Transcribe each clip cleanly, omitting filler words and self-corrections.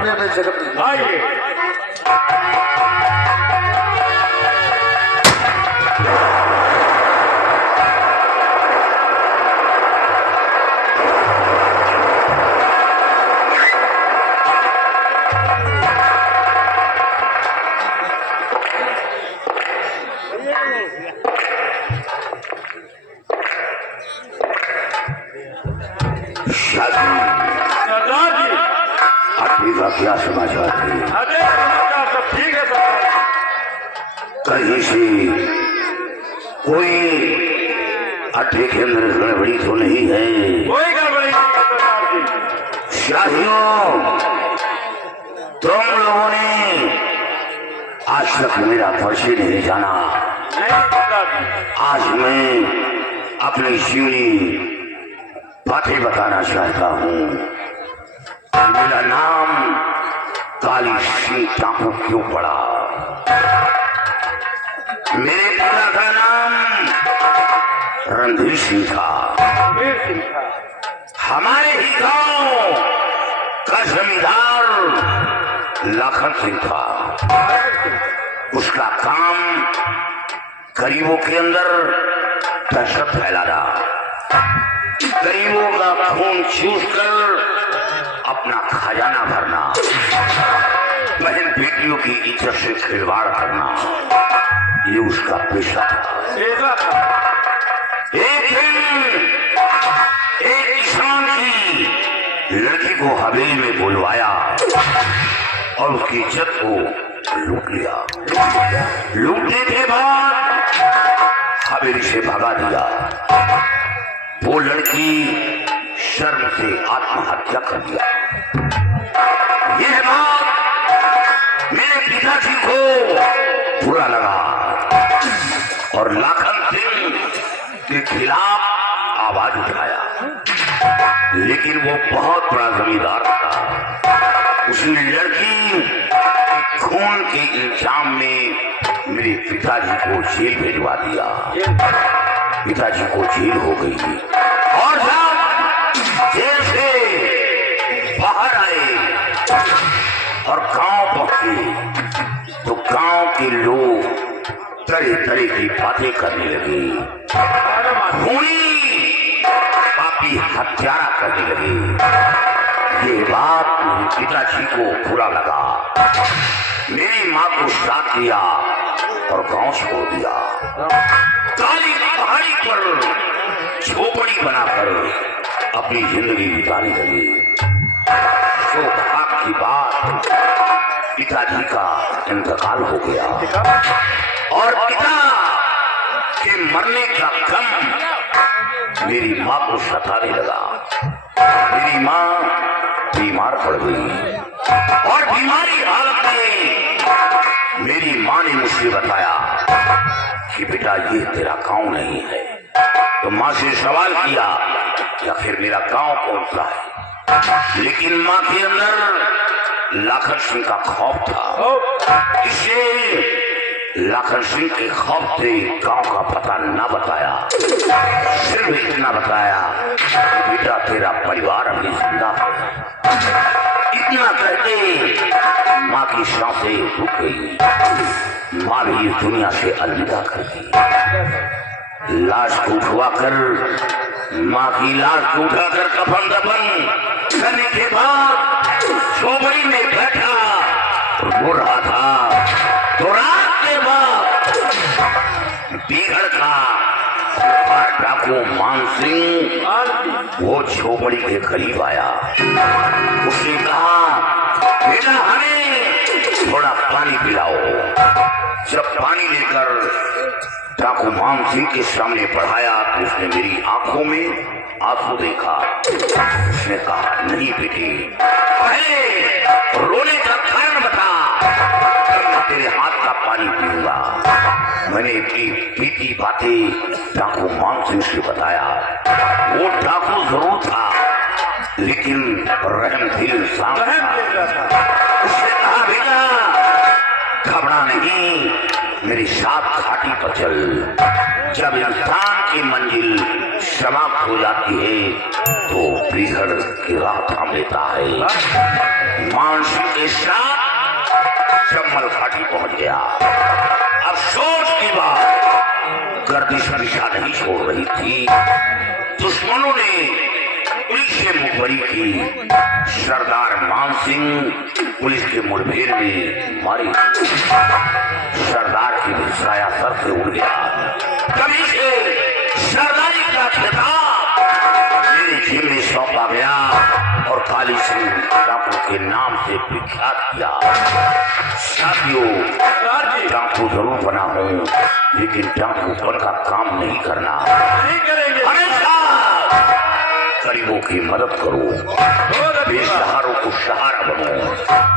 अपने अपने जगह पे आइए। सरदार जी, हाथी का क्या समाचार है? अरे समाचार सब ठीक है सरदार। कहीं से कोई अड्डे के अंदर गड़बड़ी तो नहीं है? कोई गड़बड़ी नहीं है सरदार जी। शाहियों, तुम लोगों ने आज तक मेरा फर्ज नहीं जाना। नहीं सरदार जी। आज मैं अपनी जीवनी बातें बताना चाहता हूँ। मेरा नाम काली सिंह टापू क्यों पड़ा? मेरे पिता का नाम रणधीर सिंह था। वीर सिंह था। हमारे ही गांव का जमींदार लाखन सिंह था। उसका काम गरीबों के अंदर दहशत फैलाना, गरीबों का खून चूसकर अपना खजाना भरना, बहन बेटियों की इज्जत से खिलवाड़ करना, ये उसका पेशा था। ऐसा था। एक दिन एक किसान की लड़की को हवेली में बुलवाया और उसकी इज्जत को लूट लिया। लूटने के बाद हवेली से भगा दिया। वो लड़की शर्म से आत्महत्या कर दिया। यह बात मेरे पिताजी को बुरा लगा और लाखन सिंह के खिलाफ आवाज उठाया। लेकिन वो बहुत बड़ा जमींदार था। उसने लड़की के खून के इल्जाम में मेरे पिताजी को जेल भिजवा दिया। पिताजी को जेल हो गई और जब जेल से बाहर आए और गांव पहुंचे तो गांव के लोग तरह तरह की बातें करने लगे। खूनी पापी हत्यारा करने लगे। ये बात मेरे पिताजी को बुरा लगा। मेरी माँ को साथ दिया और गांव छोड़ दिया। काली पहाड़ी पर झोपड़ी बनाकर अपनी जिंदगी बिताने लगे। सौभाग्य की बात, पिताजी का इंतकाल हो गया और पिता के मरने का गम मेरी माँ को सताने लगा। मेरी माँ बीमार पड़ गई और बीमारी हालत में मेरी माँ ने मुझसे बताया कि बेटा ये तेरा गांव नहीं है। तो माँ से सवाल किया या फिर मेरा गांव कौन सा है? लेकिन माँ के अंदर लाखन सिंह का खौफ था। इसे लाखन सिंह के खौफ से गांव का पता न बताया, सिर्फ इतना बताया कि बेटा तेरा परिवार अभी जिंदा है। इतना कहते माँ की सांसें रुक गई। माँ भी इस दुनिया से अलविदा कर दी। लाश को उठवाकर माँ की लाश को उठाकर कफन दफन करने के बाद झोपड़ी में बैठा रो रहा था। तो रात के बाद बिगड़ का डाकू मान सिंह वो झोपड़ी के करीब आया। उसने कहा बेटा हमें थोड़ा पानी पिलाओ। जब पानी लेकर डाकू मान सिंह के सामने बढ़ाया तो उसने मेरी आंखों में आंसू देखा। उसने कहा नहीं बेटी, पहले रोने का कारण बता, तब मैं तेरे हाथ का पानी पीऊंगा। मैंने अपनी बीती बातें डाकू मान सिंह से बताया। वो डाकू जरूर था लेकिन रहमदिल इंसान था। उसने कहा बेटा घबरा नहीं, मेरी साथ घाटी पर चल। जब इंसान की मंजिल समाप्त हो जाती है तो पीहड़ की राह थाम लेता है। मानसिंह के साथ चम्बल घाटी पहुंच गया। अफसोस की बात, गर्दिश पीछा नहीं छोड़ रही थी। दुश्मनों ने पुलिस से मुखबरी की। सरदार मानसिंह पुलिस के मुठभेड़ में मारे। सरदार की भी साया सर से उड़ गया। कभी से सरदारी का खिताब मेरे जिम्मे में सौंपा गया और काली सिंह डाकू के नाम से विख्यात किया। साथियों, डाकू जरूर बना हूँ, लेकिन डाकू पर का काम नहीं करना। हमेशा गरीबों की मदद करो, बेसहारों को सहारा बनो।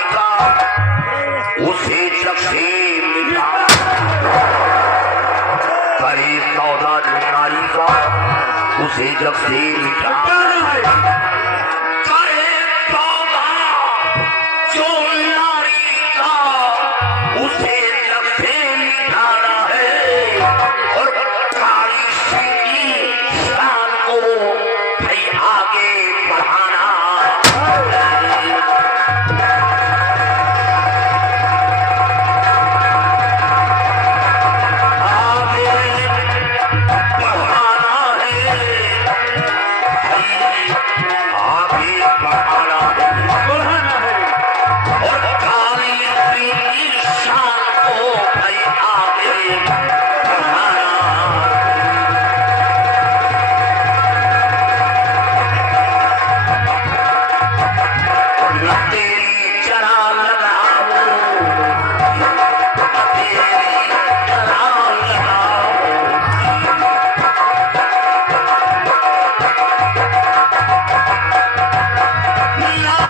नारी का उसे जग से मिटा, करे सौदा नारी का उसे जग से मिटा।